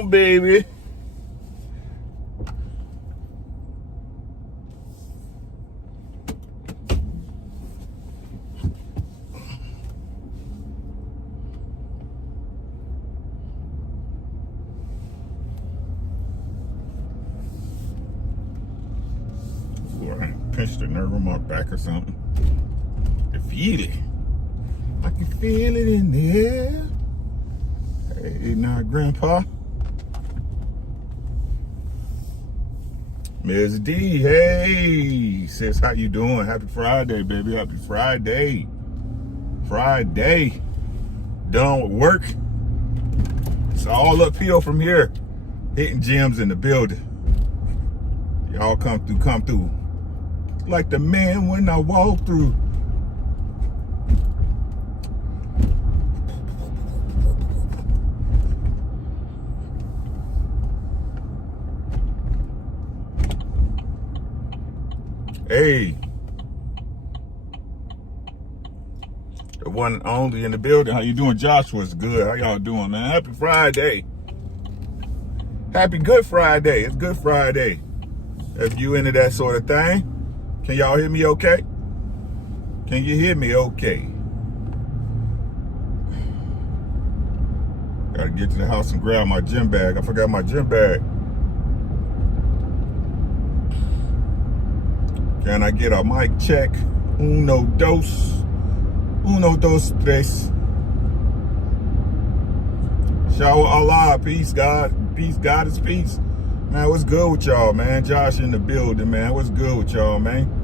on, baby. Pinched the nerve on my back or something. I can feel it. I can feel it in the air. Hey, now, Grandpa. Ms. D, hey. Sis, how you doing? Happy Friday, baby. Happy Friday. Friday. Done with work. It's all uphill from here. Hitting gyms in the building. Y'all come through. Like the man when I walk through. Hey. The one and only in the building. How you doing? Joshua's good. How y'all doing, man? Happy Friday. Happy Good Friday. It's Good Friday. If you into that sort of thing. Can y'all hear me okay? Can you hear me okay? Gotta get to the house and grab my gym bag. I forgot my gym bag. Can I get a mic check? Uno, dos, tres. Shower Allah, peace, God. Peace, God is peace. Man, what's good with y'all, man? Josh in the building, man. What's good with y'all, man?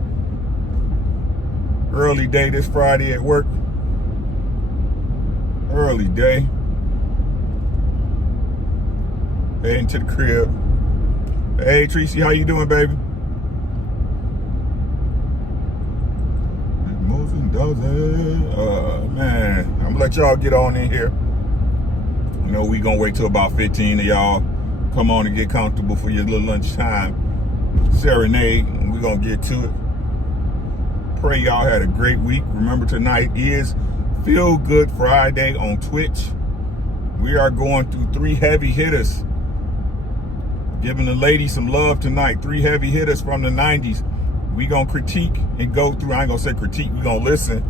Early day this Friday at work. Early day. Heading to the crib. Hey, Tracy, how you doing, baby? Man, I'm gonna let y'all get on in here. You know, we gonna wait till about 15 of y'all come on and get comfortable for your little lunchtime serenade. We're gonna get to it. Pray y'all had a great week. Remember, tonight is Feel Good Friday on Twitch. We are going through 3 heavy hitters. Giving the ladies some love tonight. 3 heavy hitters from the 90s. We gonna critique and go through. I ain't gonna say critique. We gonna listen.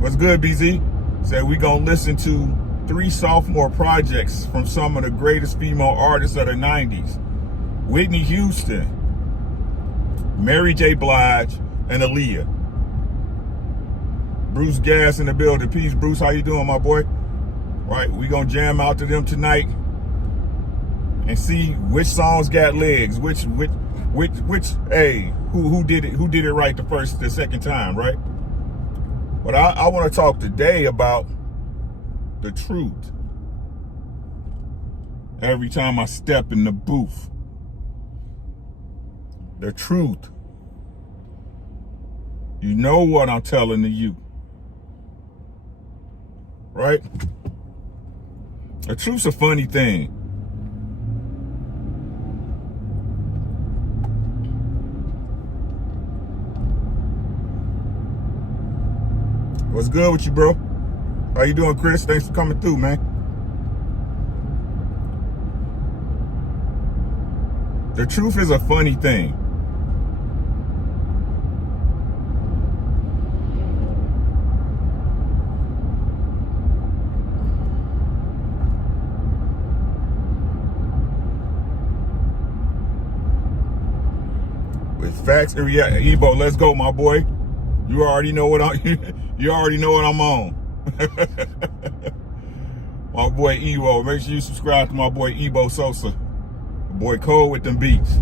What's good, BZ? Said we gonna listen to 3 sophomore projects from some of the greatest female artists of the 90s. Whitney Houston, Mary J. Blige, and Aaliyah. Bruce Gas in the building. Peace, Bruce. How you doing, my boy? Right, we gonna jam out to them tonight and see which songs got legs, which hey, who did it right the second time, right? But I want to talk today about the truth. Every time I step in the booth, the truth. You know what I'm telling to you, right? The truth's a funny thing. What's good with you, bro? How you doing, Chris? Thanks for coming through, man. The truth is a funny thing. With facts and reality. Ebo, let's go, my boy. You already know what you already know what I'm on. My boy Evo. Make sure you subscribe to my boy Ebo Sosa. My boy Cole with them beats.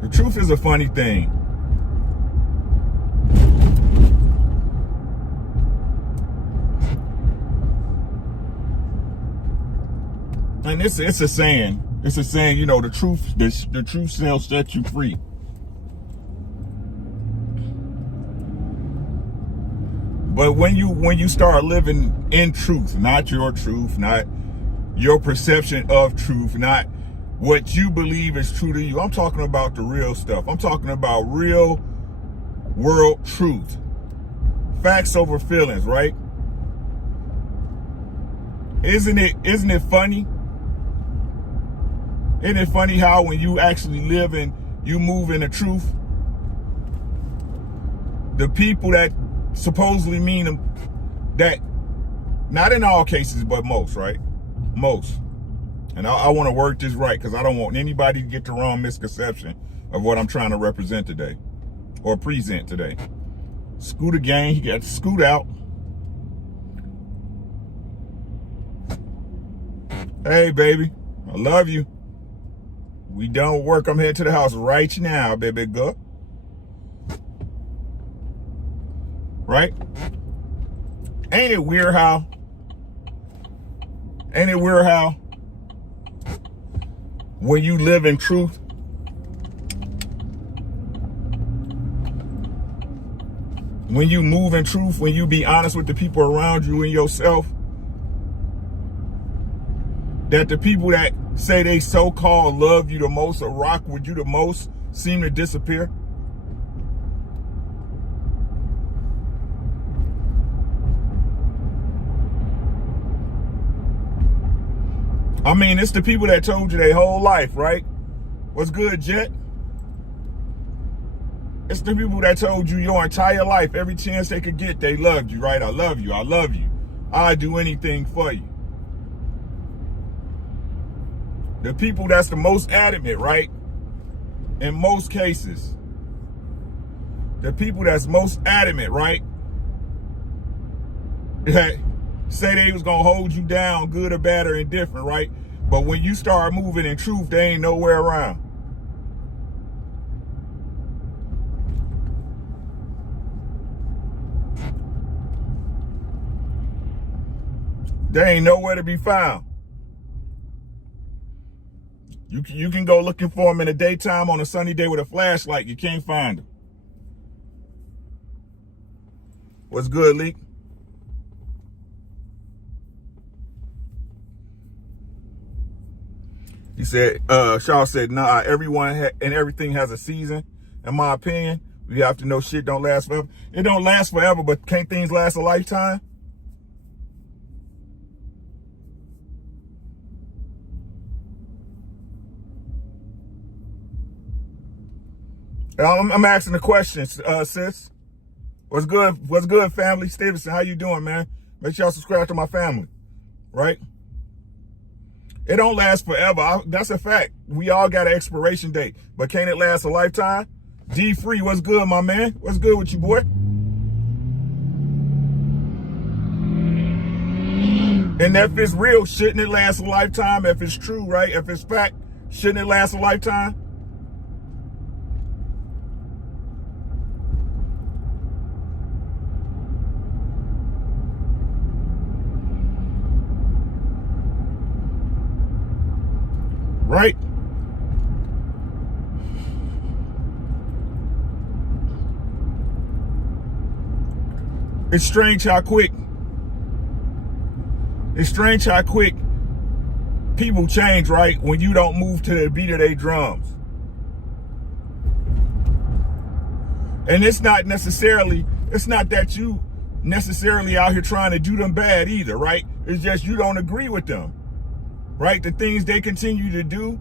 The truth is a funny thing. And it's a saying. It's a saying, you know, the truth shall set you free. But when you start living in truth, not your truth, not your perception of truth, not what you believe is true to you. I'm talking about the real stuff. I'm talking about real world truth. Facts over feelings, right? Isn't it funny? Isn't it funny how when you actually live and you move in the truth, the people that supposedly mean them, that, not in all cases, but most, right? Most. And I want to work this right because I don't want anybody to get the wrong misconception of what I'm trying to represent today or present today. Scooter gang, he got Scoot out. Hey, baby, I love you. We done with work. I'm heading to the house right now, baby girl. Right? Ain't it weird how when you live in truth, when you move in truth, when you be honest with the people around you and yourself, that the people that say they so-called love you the most or rock with you the most seem to disappear? I mean, it's the people that told you their whole life, right? What's good, Jet? It's the people that told you your entire life, every chance they could get, they loved you, right? I love you. I love you. I'd do anything for you. The people that's the most adamant, right? In most cases. The people that's most adamant, right? That say they was gonna hold you down, good or bad or indifferent, right? But when you start moving in truth, they ain't nowhere around. They ain't nowhere to be found. You can go looking for them in the daytime on a sunny day with a flashlight. You can't find them. What's good, Leak? He said, Shaw said, nah, everyone and everything has a season. In my opinion, we have to know shit don't last forever. It don't last forever, but can't things last a lifetime? I'm asking the question, sis. What's good? What's good, family? Stevenson, how you doing, man? Make sure y'all subscribe to my family, right? It don't last forever. That's a fact. We all got an expiration date, but can it last a lifetime? D Free, what's good, my man? What's good with you, boy? And if it's real, shouldn't it last a lifetime? If it's true, right? If it's fact, shouldn't it last a lifetime? Right? It's strange how quick people change, right? When you don't move to the beat of their drums. And it's not that you necessarily out here trying to do them bad either, right? It's just you don't agree with them. Right? The things they continue to do,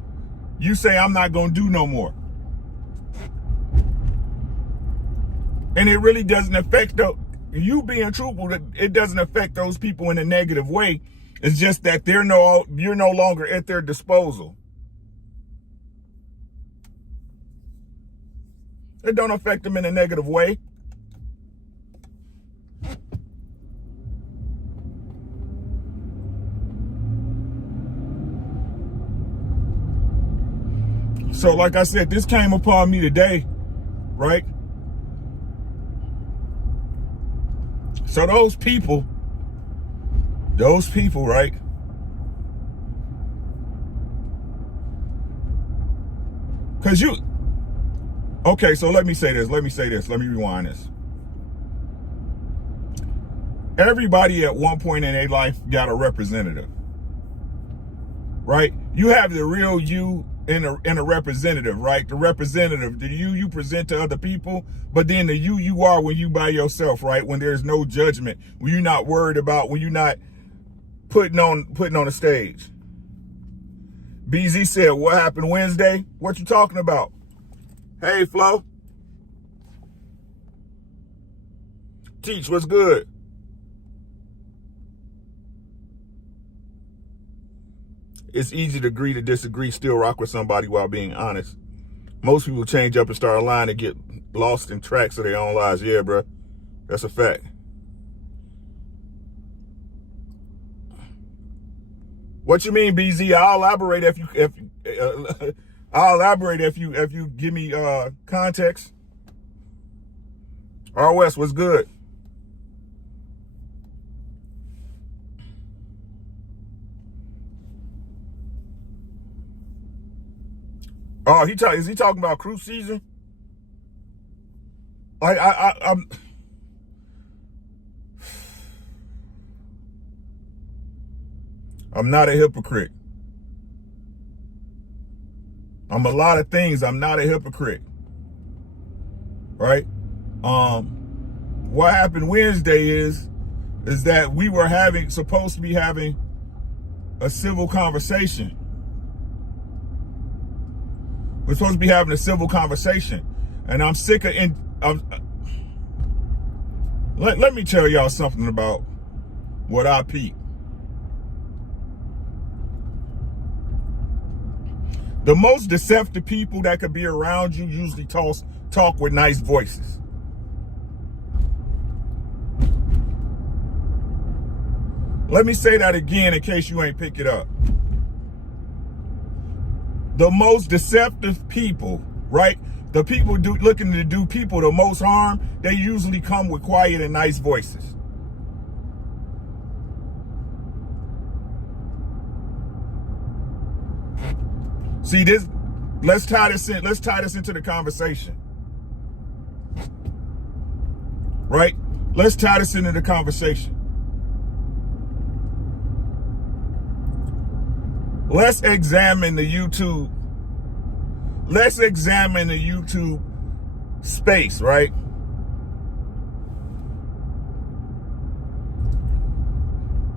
you say, I'm not going to do no more. And it really doesn't affect you being truthful. It doesn't affect those people in a negative way. It's just that you're no longer at their disposal. It don't affect them in a negative way. So like I said, this came upon me today, right? So those people, right? Okay, so let me say this, let me rewind this. Everybody at one point in their life got a representative, right? You have the real you and a representative, right? The representative, the you present to other people, but then the you are when you by yourself, right? When there's no judgment, when you're not worried about, when you're not putting on the stage. BZ said, what happened Wednesday? What you talking about? Hey, Flo. Teach, what's good? It's easy to agree to disagree, still rock with somebody while being honest. Most people change up and start lying and get lost in tracks of their own lives. Yeah, bro. That's a fact. What you mean, BZ? I'll elaborate if you give me context. ROS, what's good? Oh, is he talking about cruise season? I'm not a hypocrite. I'm a lot of things. I'm not a hypocrite. Right? What happened Wednesday is that we were supposed to be having a civil conversation. We're supposed to be having a civil conversation. And I'm sick of let me tell y'all something about what I peep. The most deceptive people that could be around you usually talk with nice voices. Let me say that again in case you ain't pick it up. The most deceptive people, right? The people looking to do people the most harm, they usually come with quiet and nice voices. See this? Let's tie this into the conversation. Right? Let's tie this into the conversation. Let's examine the YouTube. Let's examine the YouTube space, right?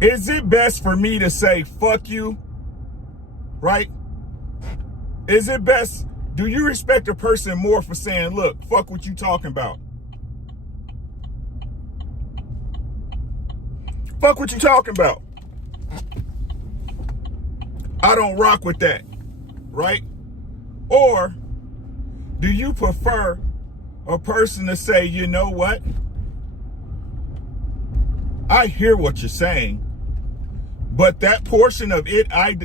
Is it best for me to say fuck you? Right? Is it best? Do you respect a person more for saying, look, fuck what you talking about? Fuck what you talking about? I don't rock with that, right? Or do you prefer a person to say, you know what? I hear what you're saying, but that portion of it, I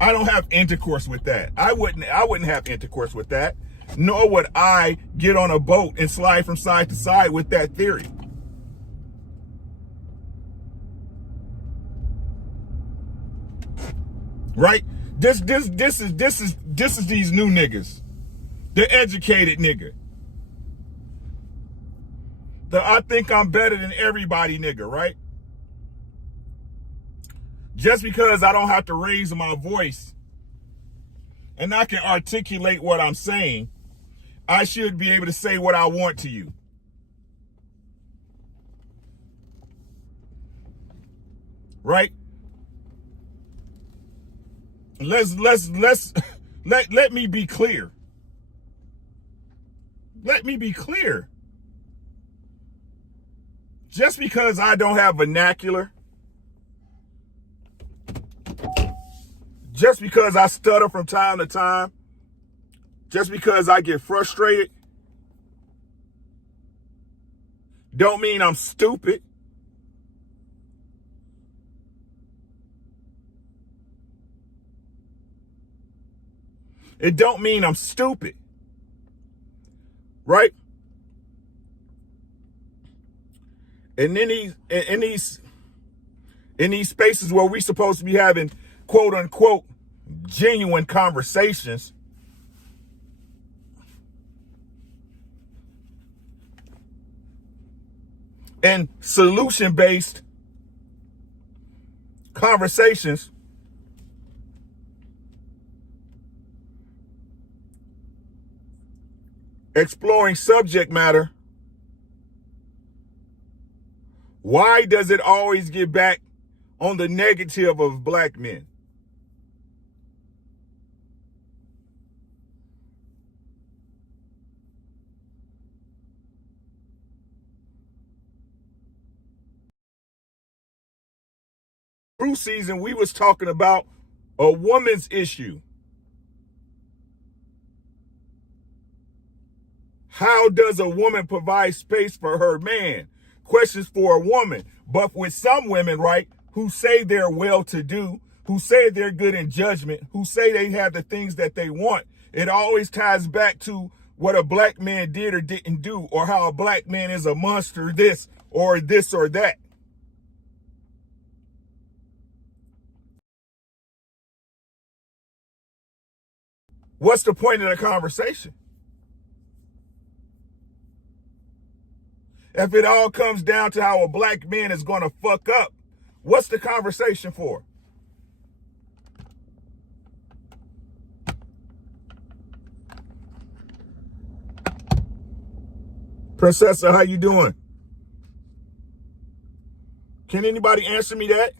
don't have intercourse with that. I wouldn't have intercourse with that, nor would I get on a boat and slide from side to side with that theory. Right? This is these new niggas. The educated nigga. The I think I'm better than everybody nigga, right? Just because I don't have to raise my voice and I can articulate what I'm saying, I should be able to say what I want to you. Right? Let me be clear. Let me be clear. Just because I don't have vernacular, just because I stutter from time to time, just because I get frustrated, don't mean I'm stupid. It don't mean I'm stupid. Right? And in these spaces where we're supposed to be having quote unquote genuine conversations, and solution-based conversations, exploring subject matter Why does it always get back on the negative of black men? Through season, we was talking about a woman's issue. How does a woman provide space for her man? Questions for a woman. But with some women, right, who say they're well-to-do, who say they're good in judgment, who say they have the things that they want, it always ties back to what a black man did or didn't do, or how a black man is a monster, this or that. What's the point of the conversation? If it all comes down to how a black man is going to fuck up, what's the conversation for? Princessa, how you doing? Can anybody answer me that?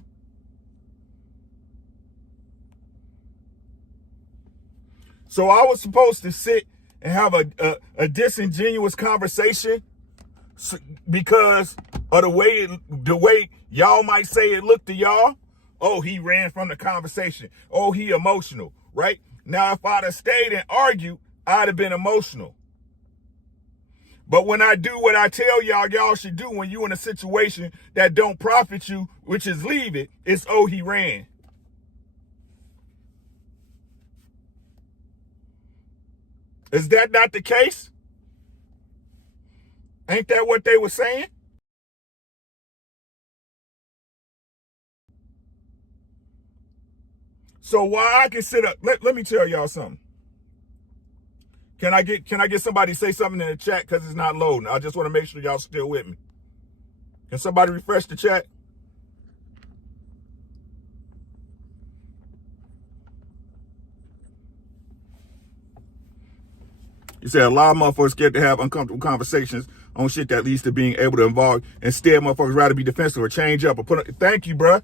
So I was supposed to sit and have a disingenuous conversation because of the way y'all might say it looked to y'all. Oh, he ran from the conversation. Oh, he emotional, right? Now, if I'd have stayed and argued, I'd have been emotional. But when I do what I tell y'all should do when you in a situation that don't profit you, which is leave it, it's, oh, he ran. Is that not the case? Ain't that what they were saying? So why I can sit up, let me tell y'all something. Can I get somebody to say something in the chat because it's not loading? I just want to make sure y'all still with me. Can somebody refresh the chat? You said a lot of motherfuckers scared to have uncomfortable conversations on shit that leads to being able to involve. Instead, motherfuckers rather be defensive or change up or put up. Thank you, bruh.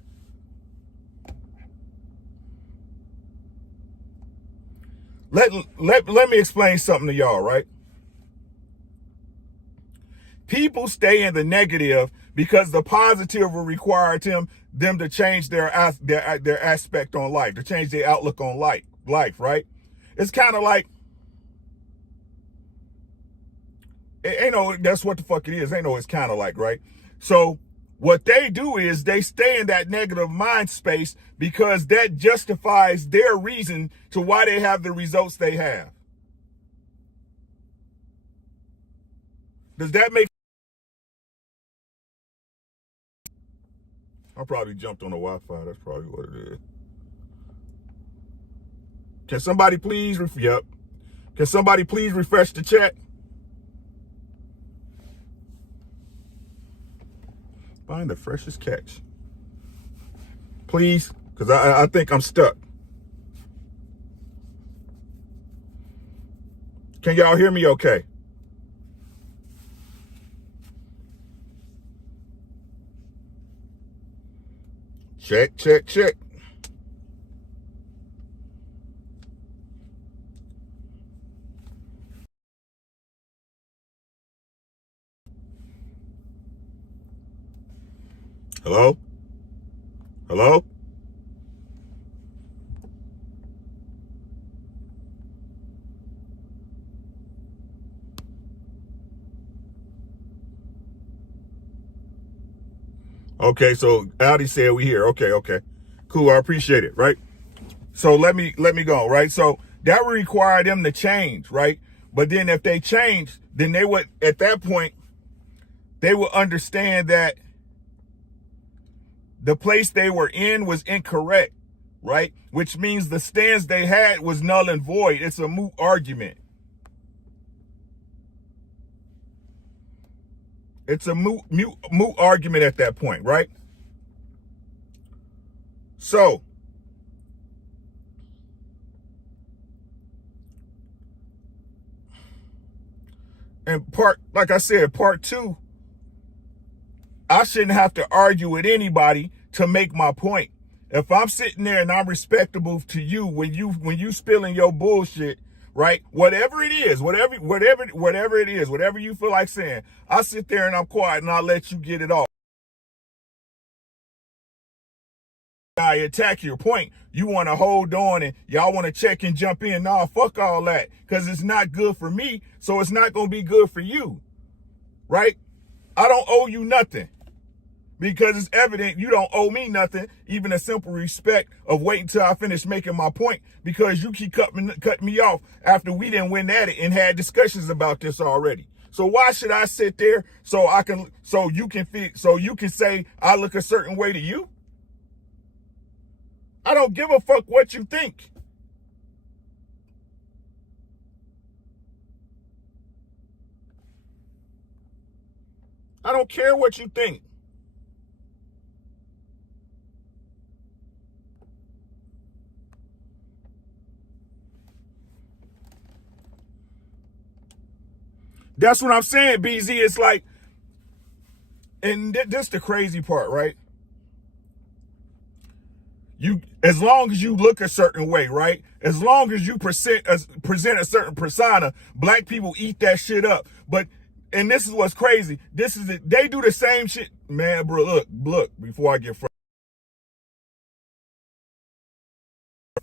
Let me explain something to y'all, right? People stay in the negative because the positive will require them to change their aspect on life, to change their outlook on life, right? It's kind of like, ain't no, that's what the fuck it is. Ain't no, it's kind of like, right? So what they do is they stay in that negative mind space because that justifies their reason to why they have the results they have. Does that make? I probably jumped on the Wi-Fi. That's probably what it is. Can somebody please? Yep. Can somebody please refresh the chat? Find the freshest catch, please, because I think I'm stuck. Can y'all hear me okay? Check, check, check. Hello? Hello? Okay, so Audi said we here. Okay. Cool, I appreciate it, right? So let me go, right? So that would require them to change, right? But then if they change, then they would, at that point, they would understand that the place they were in was incorrect, right? Which means the stance they had was null and void. It's a moot argument. It's a moot argument at that point, right? So, and like I said, part two I shouldn't have to argue with anybody to make my point. If I'm sitting there and I'm respectable to you when you spilling your bullshit, right? Whatever it is, whatever it is, whatever you feel like saying, I sit there and I'm quiet and I let you get it off. I attack your point. You want to hold on and y'all want to check and jump in. Nah, fuck all that. Because it's not good for me, so it's not going to be good for you. Right? I don't owe you nothing. Because it's evident you don't owe me nothing, even a simple respect of waiting till I finish making my point, because you keep cutting me off after we didn't win at it and had discussions about this already. So why should I sit there so you can say I look a certain way to you? I don't give a fuck what you think. I don't care what you think. That's what I'm saying, BZ. It's like, and this the crazy part, right? As long as you look a certain way, right? As long as you present a certain persona, black people eat that shit up. And this is what's crazy. They do the same shit, man, bro. Look. Before I get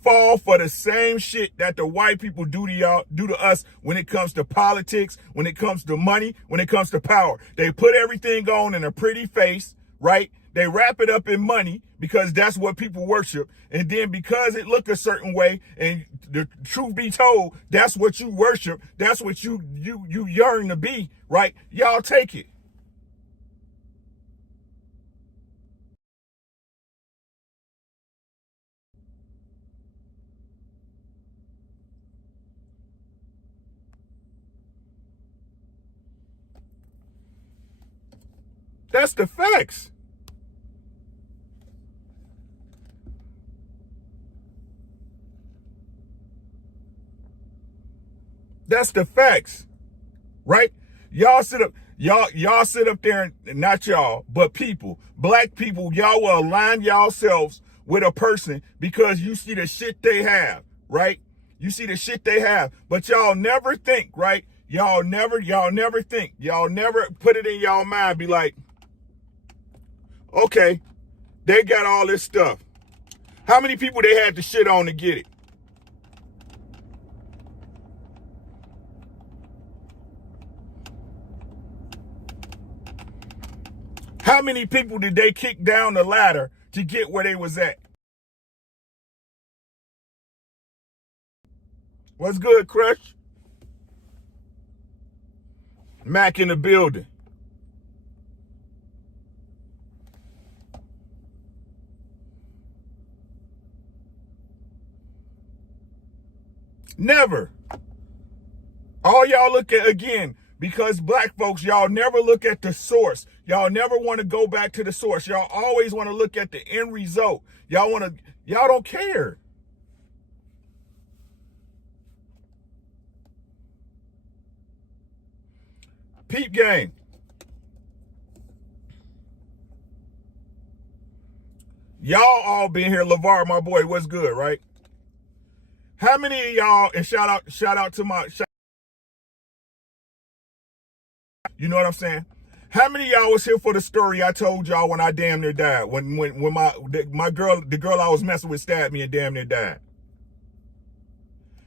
fall for the same shit that the white people do to us when it comes to politics, when it comes to money, when it comes to power. They put everything on in a pretty face, right? They wrap it up in money because that's what people worship. And then because it look a certain way, and the truth be told, that's what you worship, that's what you yearn to be, right? Y'all take it. That's the facts. That's the facts, right? Y'all sit up there, and not y'all, but people, black people, y'all will align yourselves with a person because you see the shit they have, right? You see the shit they have, but y'all never think, right? Y'all never think, y'all never put it in y'all mind, be like, okay, they got all this stuff. How many people they had to shit on to get it? How many people did they kick down the ladder to get where they was at? What's good, Crush? Mac in the building. Never. All y'all look at, again, because black folks, y'all never look at the source. Y'all never want to go back to the source. Y'all always want to look at the end result. Y'all don't care. Peep game. Y'all all been here. LeVar, my boy, what's good, right? How many of y'all, and shout out to my, you know what I'm saying? How many of y'all was here for the story I told y'all when I damn near died? When my girl, the girl I was messing with stabbed me and damn near died.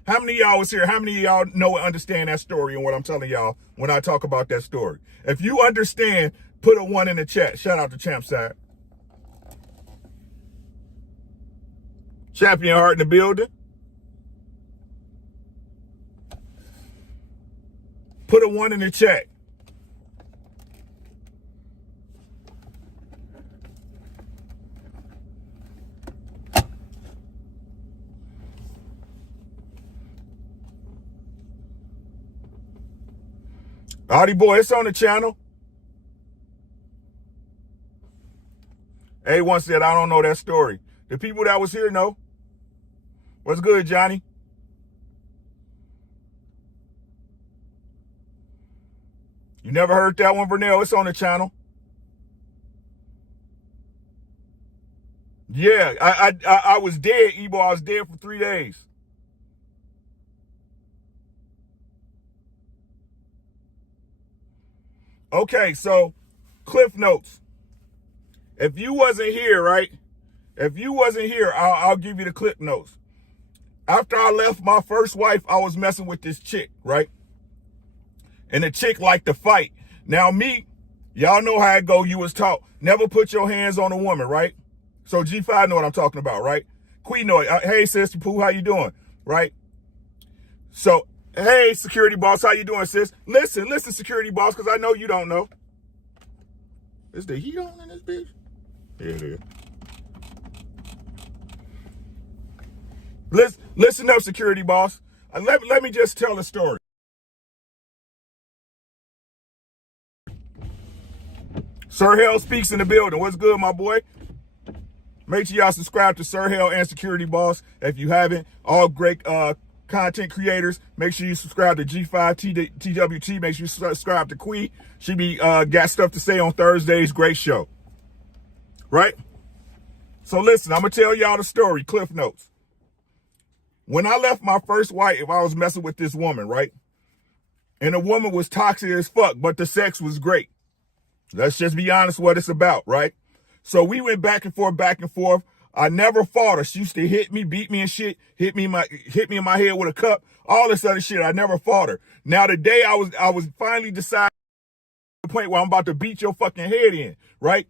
How many of y'all was here? How many of y'all know and understand that story and what I'm telling y'all when I talk about that story? If you understand, put a 1 in the chat. Shout out to Champside. Champion Heart in the building. Put a 1 in the chat. Audie boy, it's on the channel. A1 said, I don't know that story. The people that was here know. What's good, Johnny? You never heard that one, Vernell? It's on the channel. Yeah, I was dead, Ebo. I was dead for 3 days. Okay, so Cliff Notes. If you wasn't here, right? If you wasn't here, I'll give you the Cliff Notes. After I left my first wife, I was messing with this chick, right? And the chick liked to fight. Now me, y'all know how it go. You was taught never put your hands on a woman, right? So G5 know what I'm talking about, right? Queen know it. Hey, Sister Pooh, how you doing? Right? So, hey, security boss, how you doing, sis? Listen, security boss, because I know you don't know. Is the heat on in this bitch? Yeah, it is. Listen up, security boss. Let me just tell a story. Sir Hell speaks in the building. What's good, my boy? Make sure y'all subscribe to Sir Hell and Security Boss if you haven't. All great content creators. Make sure you subscribe to G5 TWT. Make sure you subscribe to Quee. She be got stuff to say on Thursdays. Great show. Right? So listen, I'm going to tell y'all the story. Cliff Notes. When I left my first wife, I was messing with this woman, right? And the woman was toxic as fuck, but the sex was great. Let's just be honest what it's about, right? So we went back and forth, back and forth. I never fought her. She used to hit me, beat me and shit, hit me in my head with a cup, all this other shit. I never fought her. Now the day I was finally deciding to the point where I'm about to beat your fucking head in, right?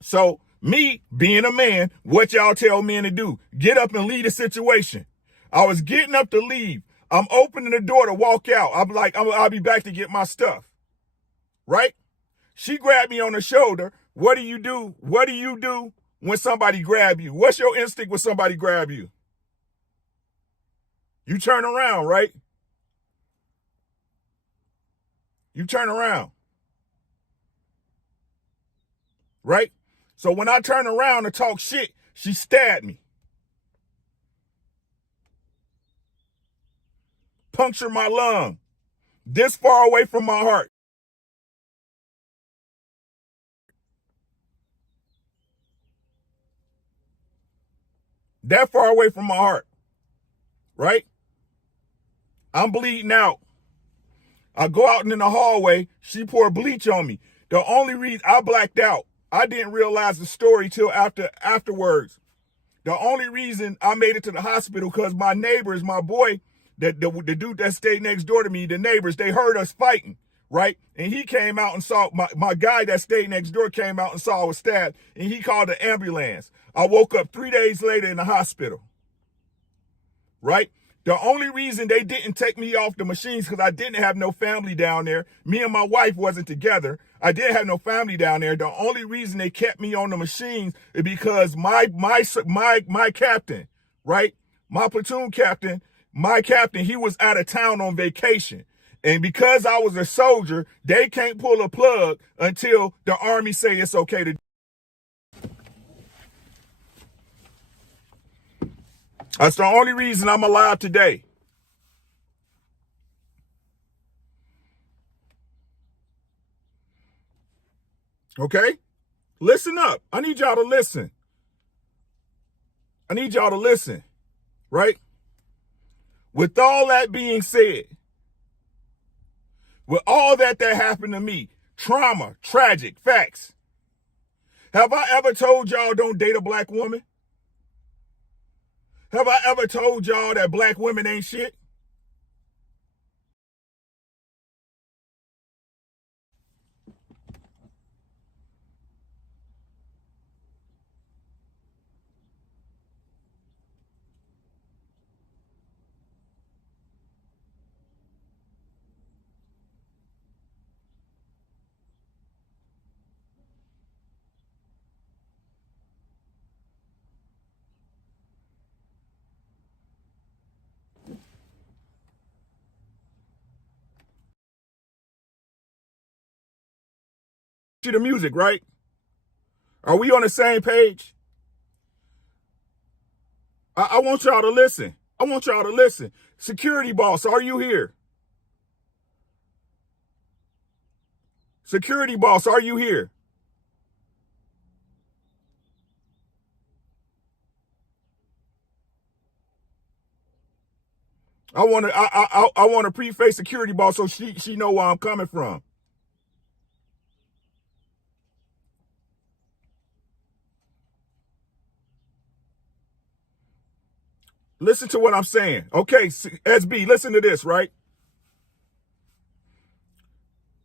So me being a man, what y'all tell men to do? Get up and leave the situation. I was getting up to leave. I'm opening the door to walk out. I'm like, I'll be back to get my stuff, right? She grabbed me on the shoulder. What do you do? What do you do when somebody grab you? What's your instinct when somebody grab you? You turn around, right? You turn around. Right? So when I turn around to talk shit, she stabbed me. Punctured my lung. This far away from my heart. That far away from my heart. Right? I'm bleeding out. I go out in the hallway. She poured bleach on me. The only reason I blacked out, I didn't realize the story till afterwards. The only reason I made it to the hospital because my neighbors, my boy, the dude that stayed next door to me, the neighbors, they heard us fighting, right? And he came out and saw, my guy that stayed next door came out and saw I was stabbed, and he called the ambulance. I woke up 3 days later in the hospital, right? The only reason they didn't take me off the machines because I didn't have no family down there. Me and my wife wasn't together. I didn't have no family down there. The only reason they kept me on the machines is because my captain, right? My platoon captain, he was out of town on vacation. And because I was a soldier, they can't pull a plug until the Army say it's okay to. That's the only reason I'm alive today. Okay? Listen up. I need y'all to listen. I need y'all to listen, right? With all that being said, with all that happened to me, trauma, tragic, facts. Have I ever told y'all don't date a black woman? Have I ever told y'all that black women ain't shit? See the music, right? Are we on the same page? I want y'all to listen. I want y'all to listen. Security boss, are you here? Security boss, are you here? I want to preface security boss so she know where I'm coming from. Listen to what I'm saying. Okay, SB, listen to this, right?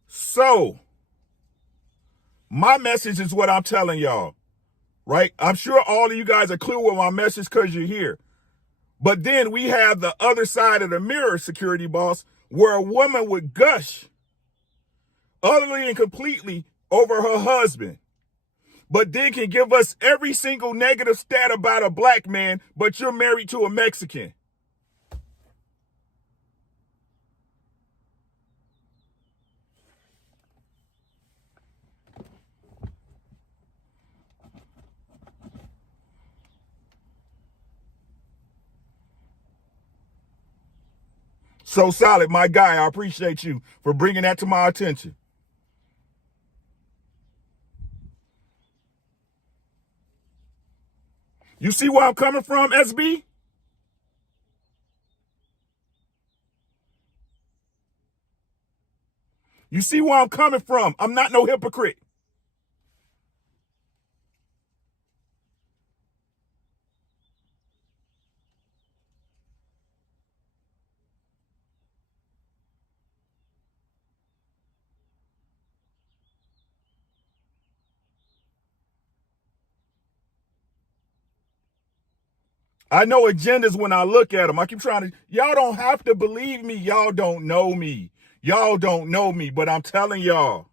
So, my message is what I'm telling y'all, right? I'm sure all of you guys are clear with my message because you're here. But then we have the other side of the mirror, security boss, where a woman would gush utterly and completely over her husband, but then can give us every single negative stat about a black man, but you're married to a Mexican. So Solid, my guy, I appreciate you for bringing that to my attention. You see where I'm coming from, SB? You see where I'm coming from? I'm not no hypocrite. I know agendas when I look at them. I keep trying to, y'all don't have to believe me. Y'all don't know me. Y'all don't know me, but I'm telling y'all.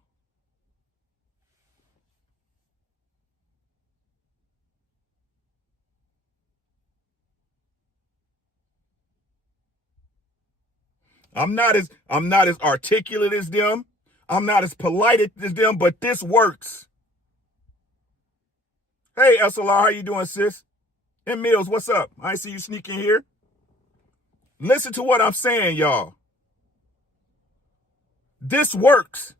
I'm not as articulate as them. I'm not as polite as them, but this works. Hey, SLR, how you doing, sis? And Mills, what's up? I see you sneaking here. Listen to what I'm saying, y'all. This works.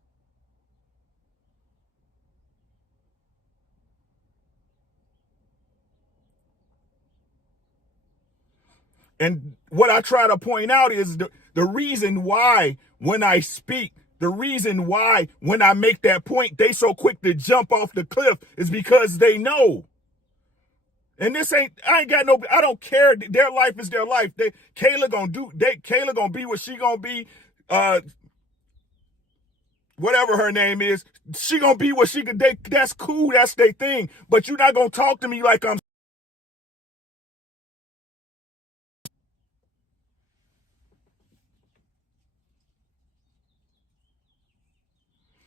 And what I try to point out is the reason why when I speak, the reason why when I make that point, they so quick to jump off the cliff is because they know. And this I don't care. Their life is their life. Kayla gonna be what she gonna be. Whatever her name is, she gonna be what she could. That's cool. That's their thing. But you're not gonna talk to me like I'm.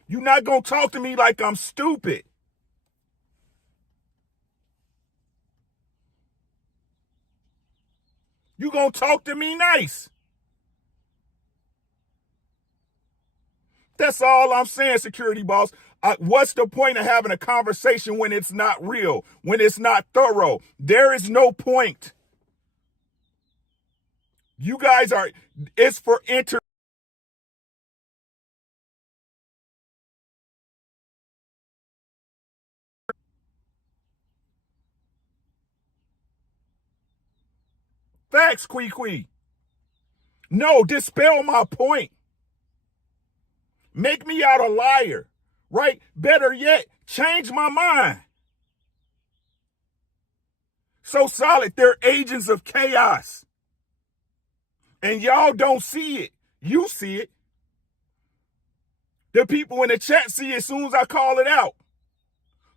You're not gonna talk to me like I'm stupid. You gonna talk to me nice. That's all I'm saying, security boss. What's the point of having a conversation when it's not real, when it's not thorough? There is no point. You guys are, it's for facts, Quee. No, dispel my point. Make me out a liar, right? Better yet, change my mind. So Solid, they're agents of chaos. And y'all don't see it. You see it. The people in the chat see it as soon as I call it out,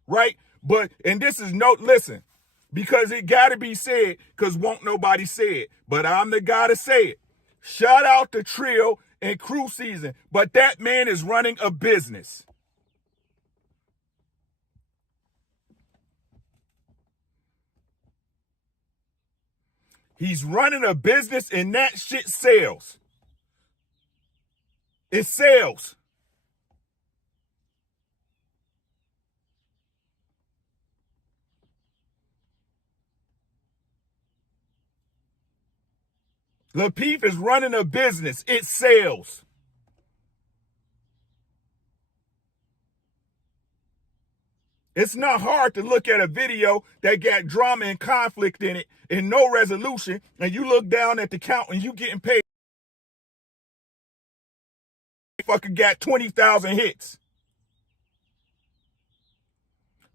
right? But, and this is listen, because it got to be said, because won't nobody say it. But I'm the guy to say it. Shout out to Trill and Crew Season, but that man is running a business. He's running a business and that shit sells. It sells. Lapeef is running a business. It sells. It's not hard to look at a video that got drama and conflict in it and no resolution, and you look down at the count and you getting paid motherfucker got 20,000 hits.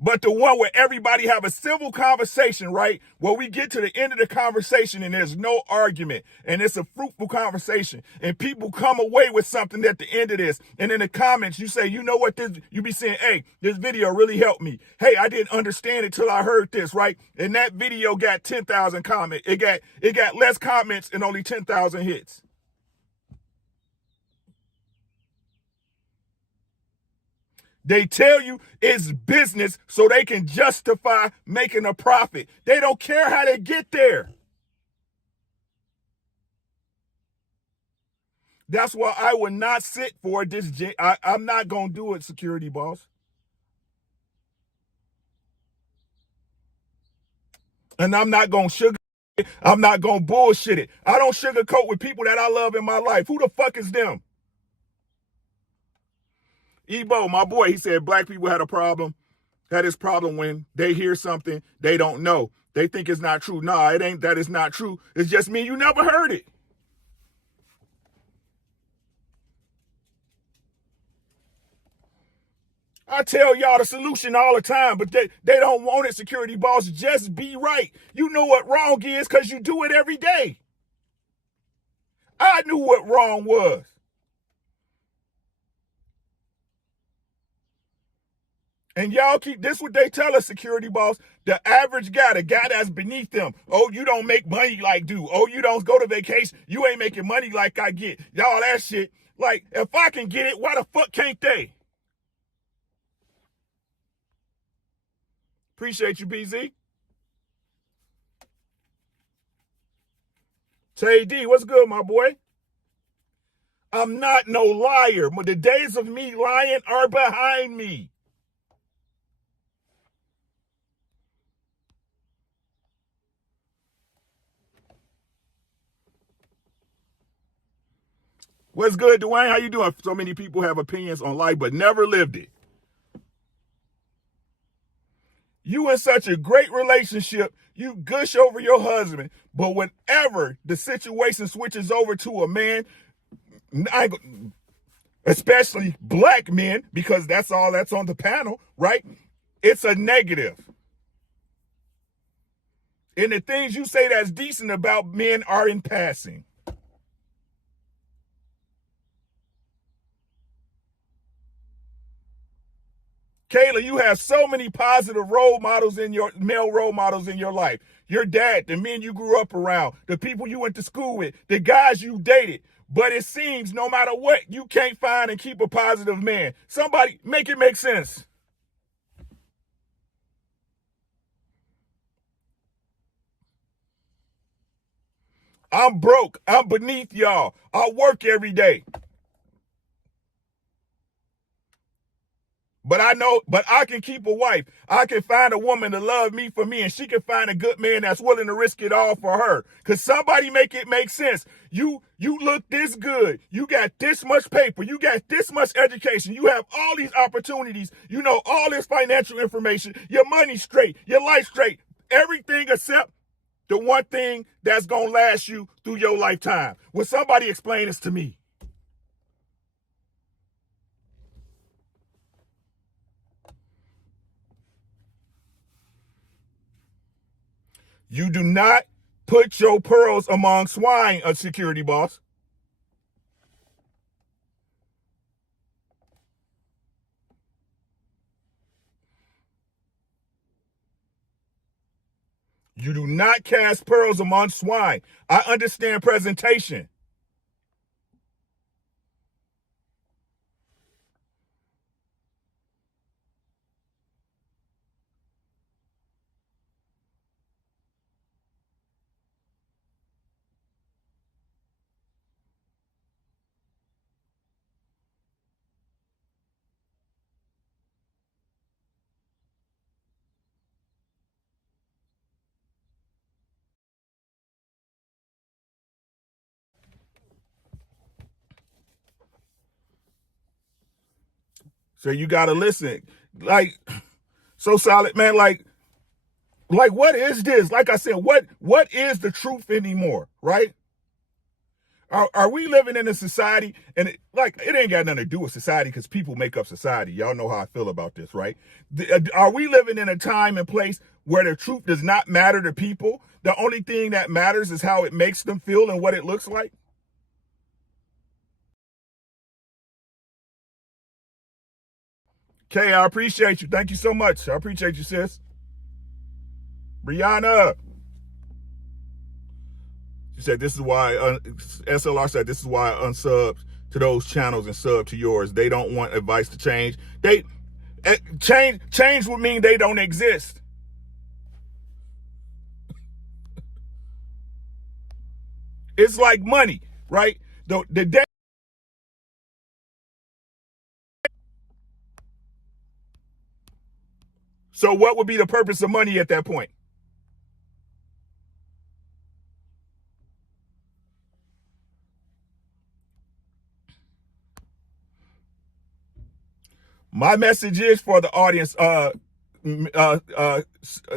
But the one where everybody have a civil conversation, right? Where we get to the end of the conversation and there's no argument and it's a fruitful conversation and people come away with something at the end of this. And in the comments, you say, you know what, you be saying, hey, this video really helped me. Hey, I didn't understand it till I heard this, right? And that video got 10,000 comments. It got less comments and only 10,000 hits. They tell you it's business so they can justify making a profit. They don't care how they get there. That's why I will not sit for this. I'm not going to do it, security boss. And I'm not going to sugarcoat it. I'm not going to bullshit it. I don't sugarcoat with people that I love in my life. Who the fuck is them? Ebo, my boy, he said black people had this problem when they hear something they don't know. They think it's not true. Nah, it ain't that it's not true. It's just me. You never heard it. I tell y'all the solution all the time, but they don't want it, security boss. Just be right. You know what wrong is because you do it every day. I knew what wrong was. And y'all keep this what they tell us, security boss. The average guy, the guy that's beneath them. Oh, you don't make money like dude. Oh, you don't go to vacation. You ain't making money like I get. Y'all that shit. Like, if I can get it, why the fuck can't they? Appreciate you, BZ. Tay D, what's good, my boy? I'm not no liar. The days of me lying are behind me. What's good, Dwayne? How you doing? So many people have opinions on life, but never lived it. You in such a great relationship, you gush over your husband, but whenever the situation switches over to a man, especially black men, because that's all that's on the panel, right? It's a negative. And the things you say that's decent about men are in passing. Kayla, you have so many positive male role models in your life. Your dad, the men you grew up around, the people you went to school with, the guys you dated. But it seems no matter what, you can't find and keep a positive man. Somebody make it make sense. I'm broke. I'm beneath y'all. I work every day. But I can keep a wife. I can find a woman to love me for me, and she can find a good man that's willing to risk it all for her. Cause somebody make it make sense. You look this good. You got this much paper. You got this much education. You have all these opportunities. You know all this financial information. Your money straight. Your life straight. Everything except the one thing that's gonna last you through your lifetime. Will somebody explain this to me? You do not put your pearls among swine, a security boss. You do not cast pearls among swine. I understand presentation. So you got to listen. Like, so solid, man. Like, what is this? Like I said, what is the truth anymore, right? Are we living in a society, and it ain't got nothing to do with society because people make up society. Y'all know how I feel about this, right? Are we living in a time and place where the truth does not matter to people? The only thing that matters is how it makes them feel and what it looks like? Kay, I appreciate you. Thank you so much. I appreciate you, sis. Brianna. She said, this is why, SLR said, this is why I unsub to those channels and sub to yours. They don't want advice to change. Change would mean they don't exist. It's like money, right? The day. So what would be the purpose of money at that point? My message is for the audience,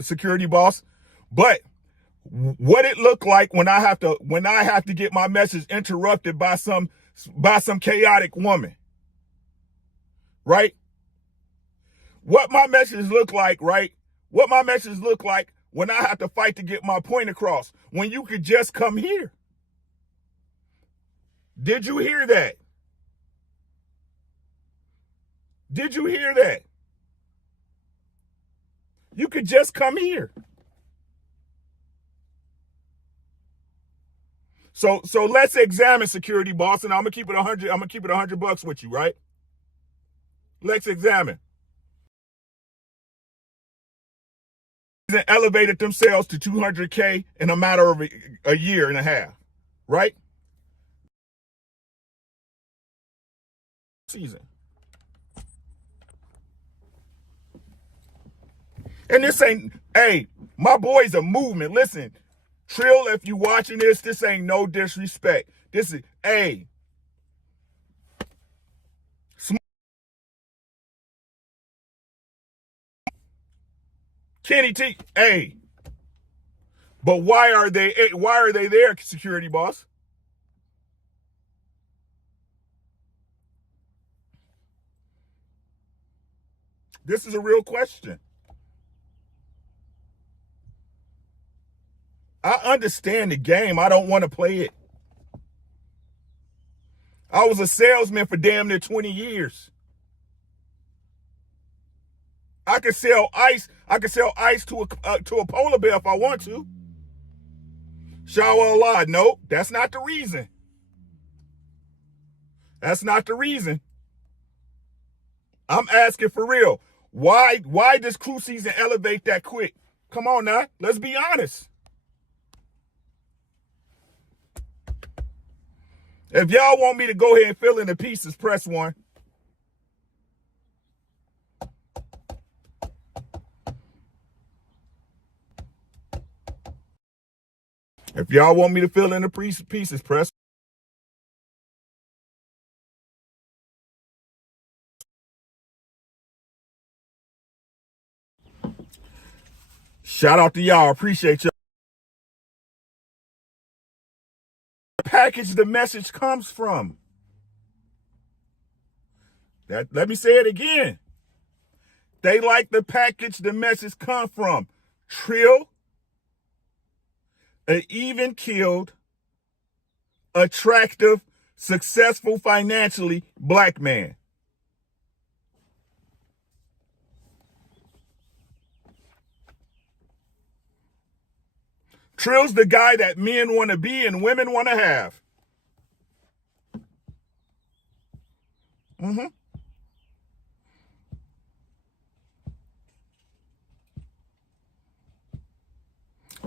security boss, but what it looked like when I have to get my message interrupted by some chaotic woman, right? What my message look like, right? What my message look like when I have to fight to get my point across, when you could just come here. Did you hear that? Did you hear that? You could just come here. So let's examine, security boss, and I'm gonna keep it 100. I'm gonna keep it $100 with you, right? Let's examine. And elevated themselves to 200K in a matter of a year and a half, right? Season. And this ain't, hey, my boy's a movement. Listen, Trill, if you watching this ain't no disrespect. This is, hey, Kenny T, hey. But why are they there, security boss? This is a real question. I understand the game. I don't want to play it. I was a salesman for damn near 20 years. I could sell ice. I could sell ice to a polar bear if I want to. Shower Allah. No, that's not the reason. That's not the reason. I'm asking for real. Why does crew season elevate that quick? Come on now. Let's be honest. If y'all want me to go ahead and fill in the pieces, press 1. If y'all want me to fill in the pieces, press. Shout out to y'all. Appreciate y'all. Package the message comes from. Let me say it again. They like the package the message come from. Trill, an even killed, attractive, successful financially black man. Trill's the guy that men want to be and women want to have.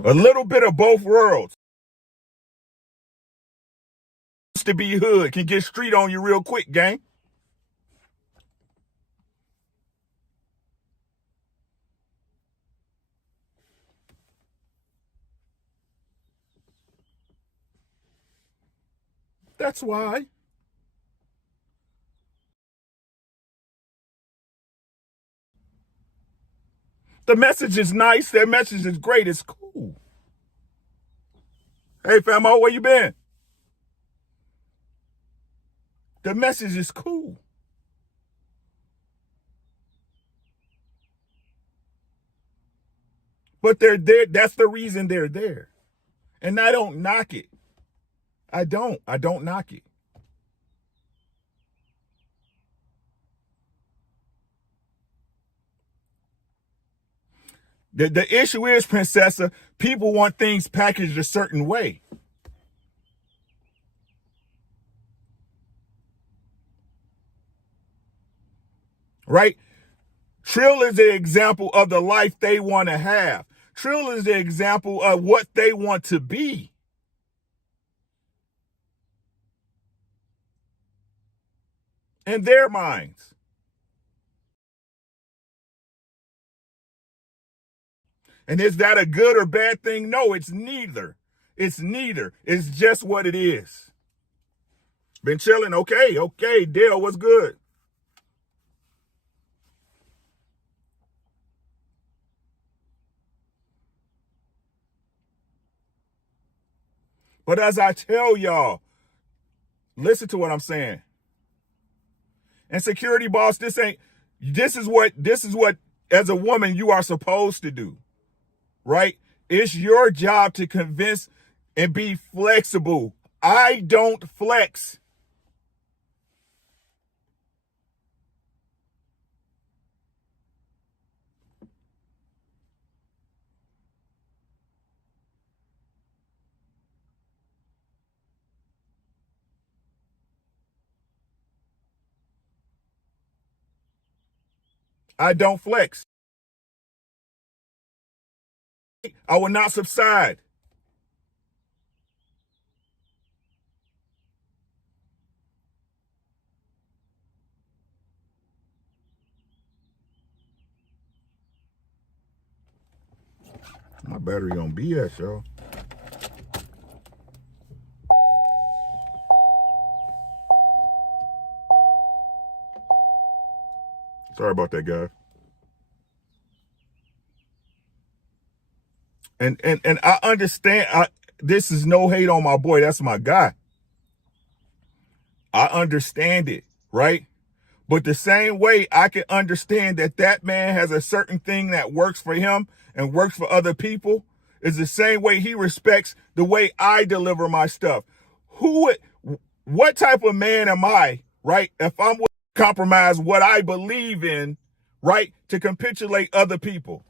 A little bit of both worlds. To be hood can get street on you real quick, gang. That's why. The message is nice. Their message is great. It's cool. Hey, famo, where you been? The message is cool. But they're there. That's the reason they're there. And I don't knock it. I don't knock it. The issue is, Princessa, people want things packaged a certain way. Right? Trill is the example of the life they want to have. Trill is the example of what they want to be. In their minds. And is that a good or bad thing? No, it's neither. It's neither. It's just what it is. Been chilling. Okay. Dale, what's good? But as I tell y'all, listen to what I'm saying. And security boss, this is what as a woman you are supposed to do. Right? It's your job to convince and be flexible. I don't flex. I don't flex. I will not subside. My battery on BS, y'all. Sorry about that, guys. And I understand. This is no hate on my boy. That's my guy. I understand it, right? But the same way I can understand that man has a certain thing that works for him and works for other people is the same way he respects the way I deliver my stuff. What type of man am I, right? If I'm willing to compromise what I believe in, right, to capitulate other people.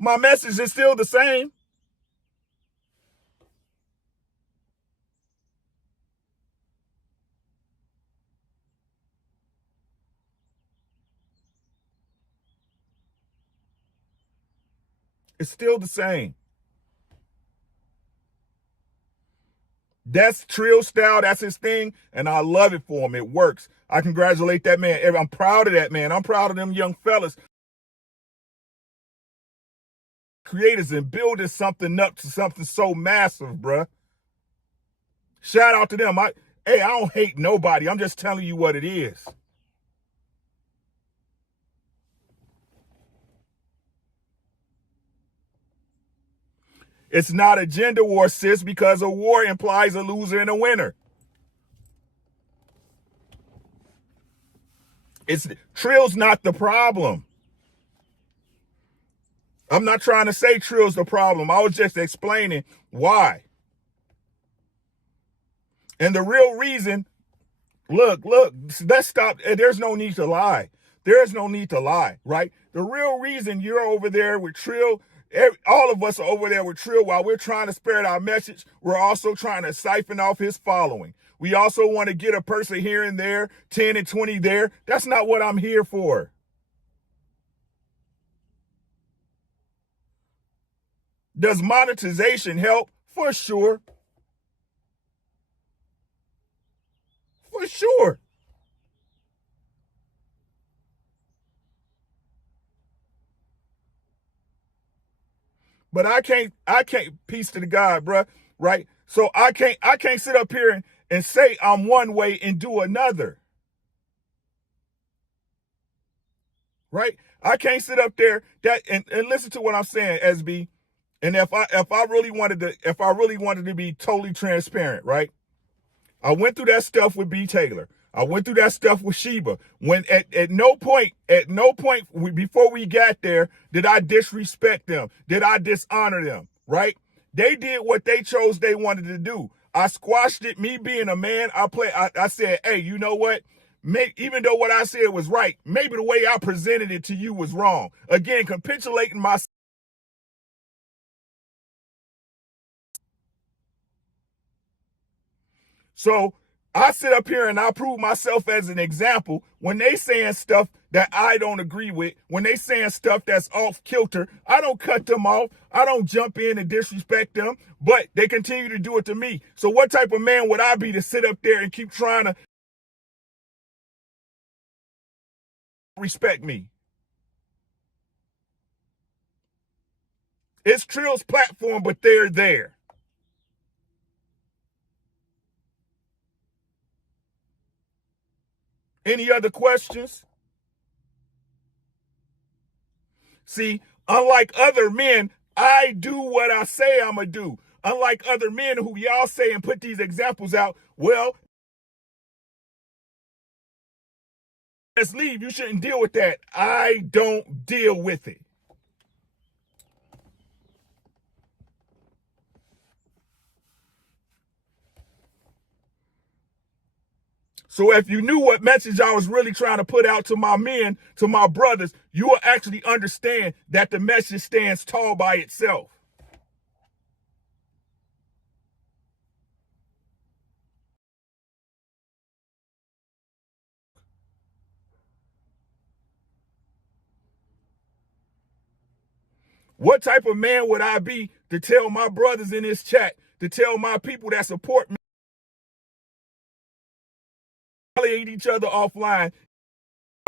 My message is still the same. It's still the same. That's Trill style. That's his thing. And I love it for him. It works. I congratulate that man. I'm proud of that man. I'm proud of them young fellas. Creators and building something up to something so massive, bruh. Shout out to them. I don't hate nobody. I'm just telling you what it is. It's not a gender war, sis, because a war implies a loser and a winner. Trill's not the problem. I'm not trying to say Trill's the problem. I was just explaining why. And the real reason, look, let's stop. There's no need to lie. There's no need to lie, right? The real reason you're over there with Trill, all of us are over there with Trill while we're trying to spread our message. We're also trying to siphon off his following. We also want to get a person here and there, 10 and 20 there. That's not what I'm here for. Does monetization help? For sure. For sure. But I can't peace to the God, bruh, right? So I can't sit up here and say I'm one way and do another. Right? I can't sit up there and listen to what I'm saying, SB. And if I really wanted to be totally transparent, right? I went through that stuff with B. Taylor. I went through that stuff with Sheba. When at no point before we got there did I disrespect them, did I dishonor them, right? They did what they chose they wanted to do. I squashed it. Me being a man, I said, hey, you know what? Even though what I said was right, maybe the way I presented it to you was wrong. Again, capitulating my. So I sit up here and I prove myself as an example when they saying stuff that I don't agree with, when they saying stuff that's off kilter. I don't cut them off. I don't jump in and disrespect them, but they continue to do it to me. So what type of man would I be to sit up there and keep trying to respect me? It's Trill's platform, but they're there. Any other questions? See, unlike other men, I do what I say I'm going to do. Unlike other men who y'all say and put these examples out, well, let's leave. You shouldn't deal with that. I don't deal with it. So if you knew what message I was really trying to put out to my men, to my brothers, you will actually understand that the message stands tall by itself. What type of man would I be to tell my brothers in this chat, to tell my people that support me, each other offline,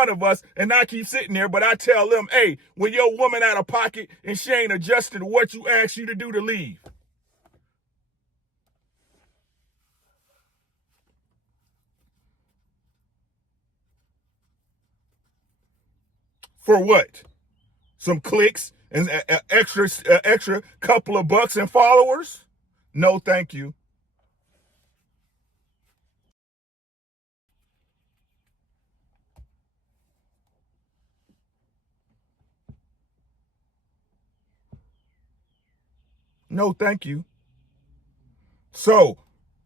of us, and I keep sitting there, but I tell them, hey, when your woman out of pocket and she ain't adjusted to what you asked you to do to leave. For what? Some clicks and extra couple of bucks and followers? No, thank you. No, thank you. So,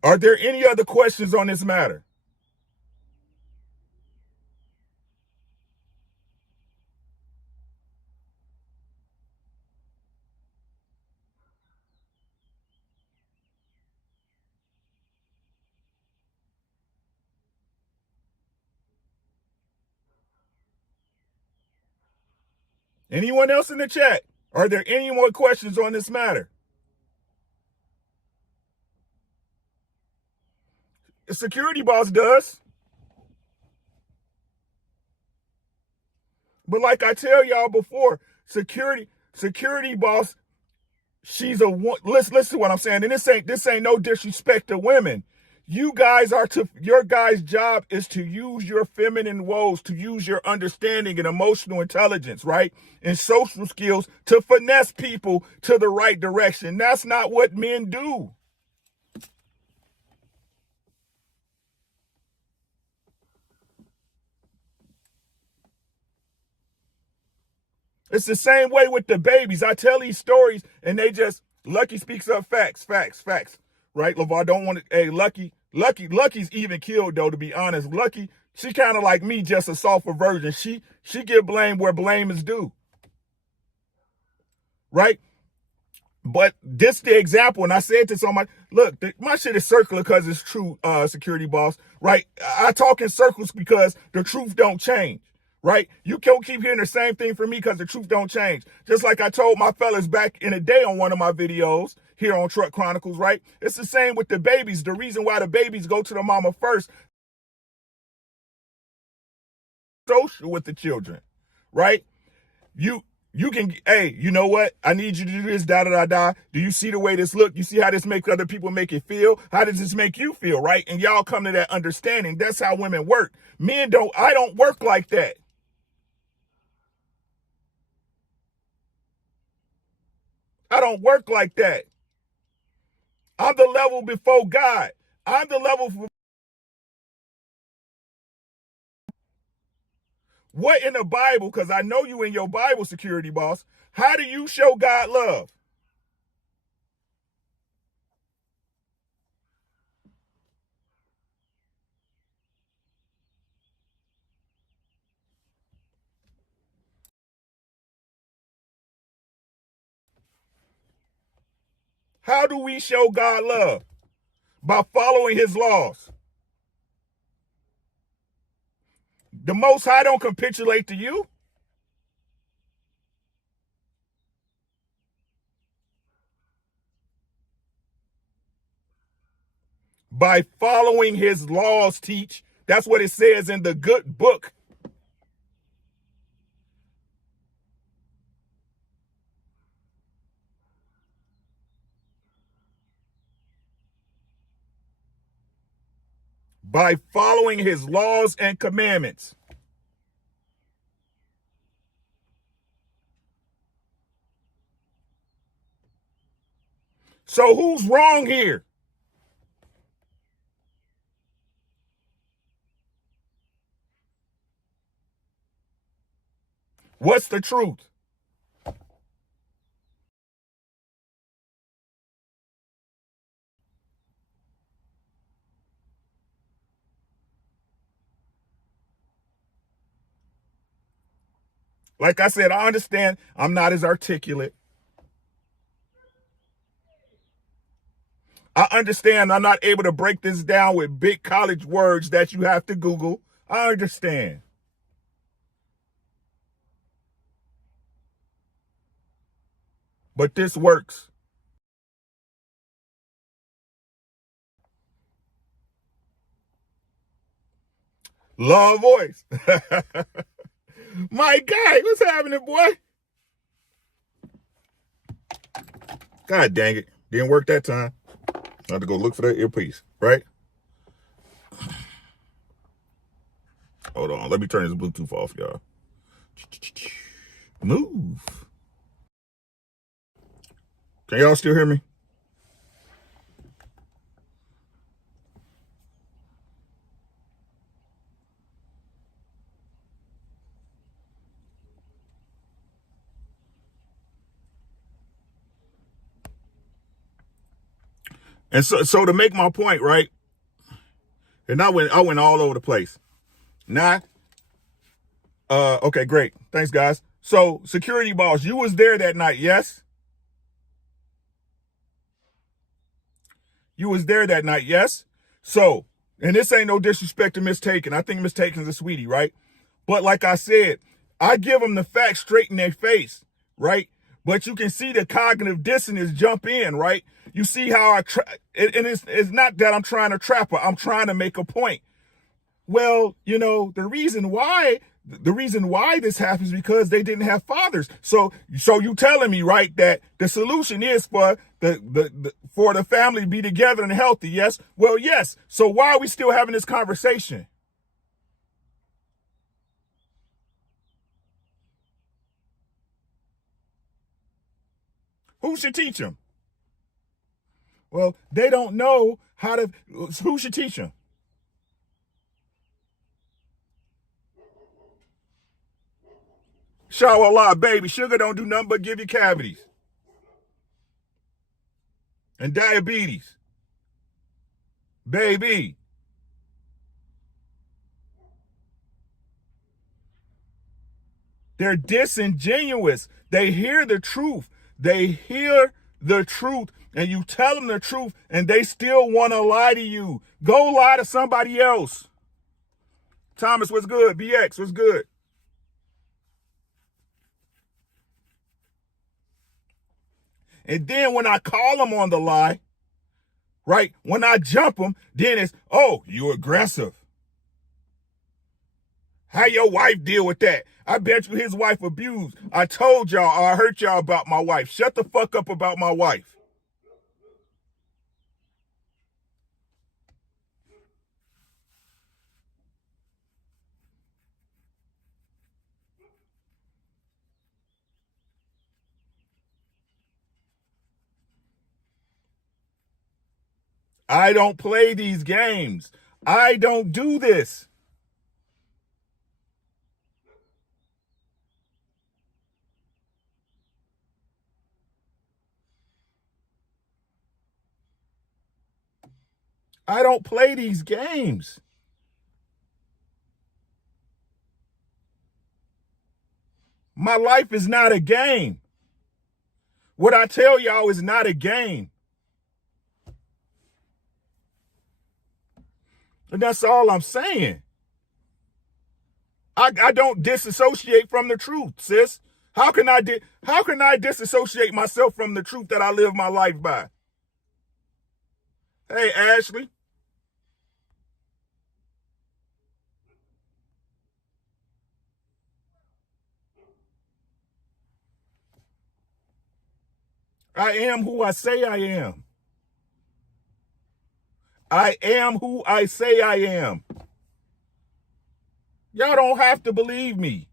are there any other questions on this matter? Anyone else in the chat? Are there any more questions on this matter? The security boss does. But like I tell y'all before, security boss, she's a one. Listen to what I'm saying. And this ain't no disrespect to women. Your guys' job is to use your feminine woes, to use your understanding and emotional intelligence, right? And social skills to finesse people to the right direction. That's not what men do. It's the same way with the babies. I tell these stories and they just, Lucky speaks up facts. Right? LeVar don't want to, hey, Lucky's even killed though, to be honest. Lucky, she kind of like me, just a softer version. She get blame where blame is due. Right? But this the example, and I said to somebody, look, my shit is circular because it's true, security boss, right? I talk in circles because the truth don't change, right? You can't keep hearing the same thing from me because the truth don't change. Just like I told my fellas back in the day on one of my videos here on Truck Chronicles, right? It's the same with the babies. The reason why the babies go to the mama first, social with the children, right? You can, hey, you know what? I need you to do this, da. Do you see the way this look? You see how this makes other people make it feel? How does this make you feel, right? And y'all come to that understanding. That's how women work. I don't work like that. I don't don't work like that. I'm the level before God. I'm the level for what in the Bible, because I know you in your Bible, security boss. How do you show God love? How do we show God love? By following his laws. The Most High don't capitulate to you. By following his laws, teach. That's what it says in the good book. By following his laws and commandments. So who's wrong here? What's the truth? Like I said, I understand I'm not as articulate. I understand I'm not able to break this down with big college words that you have to Google. I understand. But this works. Love voice. My guy, what's happening, boy? God dang it. Didn't work that time. I had to go look for that earpiece, right? Hold on. Let me turn this Bluetooth off, y'all. Move. Can y'all still hear me? And so to make my point, right? And I went all over the place. Now, okay, great. Thanks, guys. So, security boss, you was there that night, yes? You was there that night, yes? So, and this ain't no disrespect to Miss Taken. I think Miss Taken's a sweetie, right? But like I said, I give them the facts straight in their face, right? But you can see the cognitive dissonance jump in, right? You see how and it's not that I'm trying to trap her. I'm trying to make a point. Well, the reason why this happens is because they didn't have fathers. So you telling me, right, that the solution is for for the family to be together and healthy, yes? Well, yes. So why are we still having this conversation? Who should teach them? Well, they don't know how to. Who should teach them? Shower a lot, baby. Sugar don't do nothing but give you cavities and diabetes, baby. They're disingenuous. They hear the truth. They hear the truth, and you tell them the truth, and they still want to lie to you. Go lie to somebody else. Thomas, what's good? BX, what's good? And then when I call them on the lie, right? When I jump them, then it's, oh, you aggressive. How your wife deal with that? I bet you his wife abused. I told y'all or I hurt y'all about my wife. Shut the fuck up about my wife. I don't play these games. I don't do this. I don't play these games. My life is not a game. What I tell y'all is not a game. And that's all I'm saying. I don't disassociate from the truth, sis. How can I disassociate myself from the truth that I live my life by? Hey, Ashley. I am who I say I am. I am who I say I am. Y'all don't have to believe me.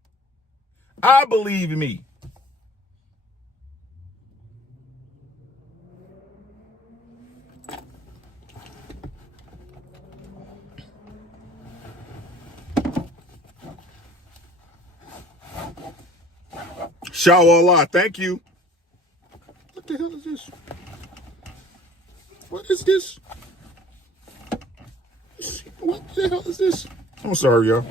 I believe in me. Shawallah, thank you. What the hell is this? What is this? What the hell is this? I'm sorry, y'all.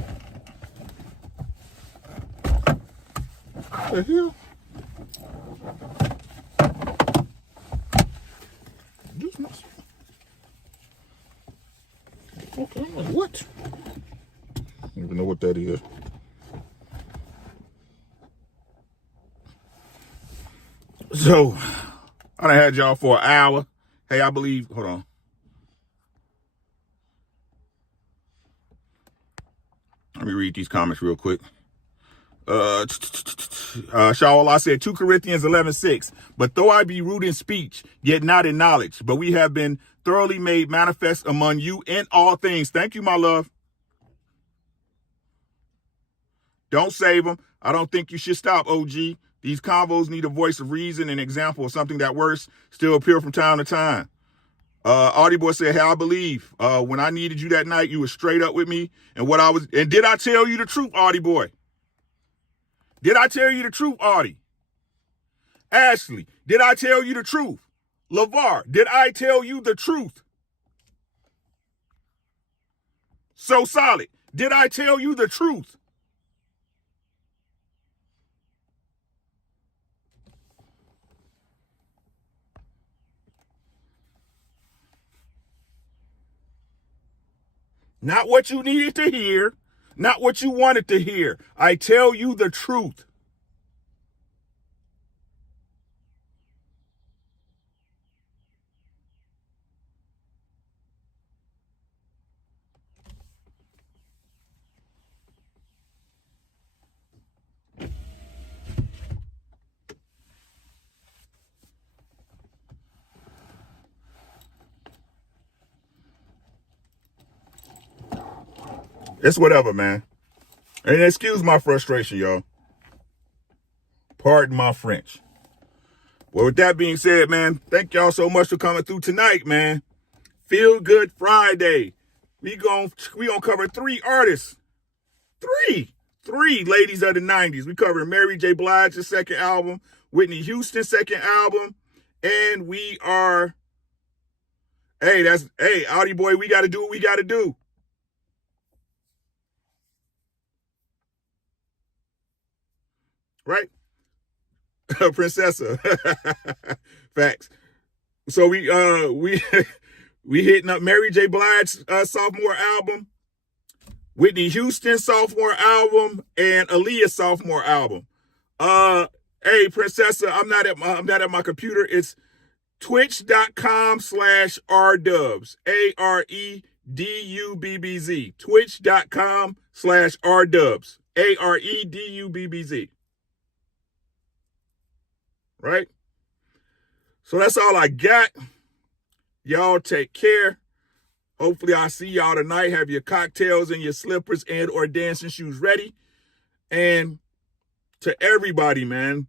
What the hell? This must... Okay, I'm like, what? I don't even know what that is. So, I done had y'all for an hour. Hey, I believe, hold on. Let me read these comments real quick. Shawallah said 2 Corinthians 11:6. But though I be rude in speech, yet not in knowledge, but we have been thoroughly made manifest among you in all things. Thank you, my love. Don't save them. I don't think you should stop, OG. These convos need a voice of reason and example of something that works still appear from time to time. Audie Boy said, hey, I believe when I needed you that night, you were straight up with me. And did I tell you the truth, Audie Boy? Did I tell you the truth, Audie? Ashley, did I tell you the truth? LeVar, did I tell you the truth? So Solid, did I tell you the truth? Not what you needed to hear, not what you wanted to hear. I tell you the truth. It's whatever, man. And excuse my frustration, y'all. Pardon my French. Well, with that being said, man, thank y'all so much for coming through tonight, man. Feel Good Friday. We gonna cover 3 artists. Three ladies of the 90s. We covered Mary J. Blige's second album, Whitney Houston's second album, and we are... Hey, Audie Boy, we got to do what we got to do. Right? Princessa. Facts. So we hitting up Mary J. Blige's sophomore album, Whitney Houston's sophomore album, and Aaliyah's sophomore album. Hey, Princessa, I'm not at my computer. It's twitch.com/rdubs. AREDUBBZ. Twitch.com/rdubs. AREDUBBZ. Right? So that's all I got. Y'all take care. Hopefully I'll see y'all tonight. Have your cocktails and your slippers and or dancing shoes ready. And to everybody, man,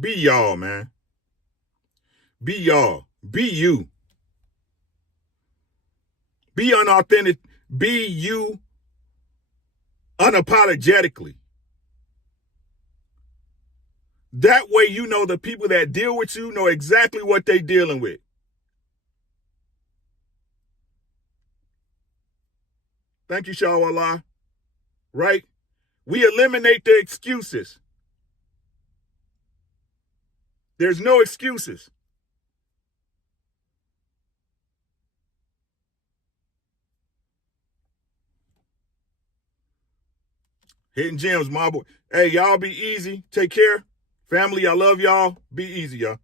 be y'all, man. Be y'all. Be you. Be unauthentic. Be you unapologetically. That way you know the people that deal with you know exactly what they're dealing with. Thank you, Shawallah. Right? We eliminate the excuses. There's no excuses. Hitting gems, my boy. Hey, y'all be easy. Take care. Family, I love y'all. Be easy, y'all.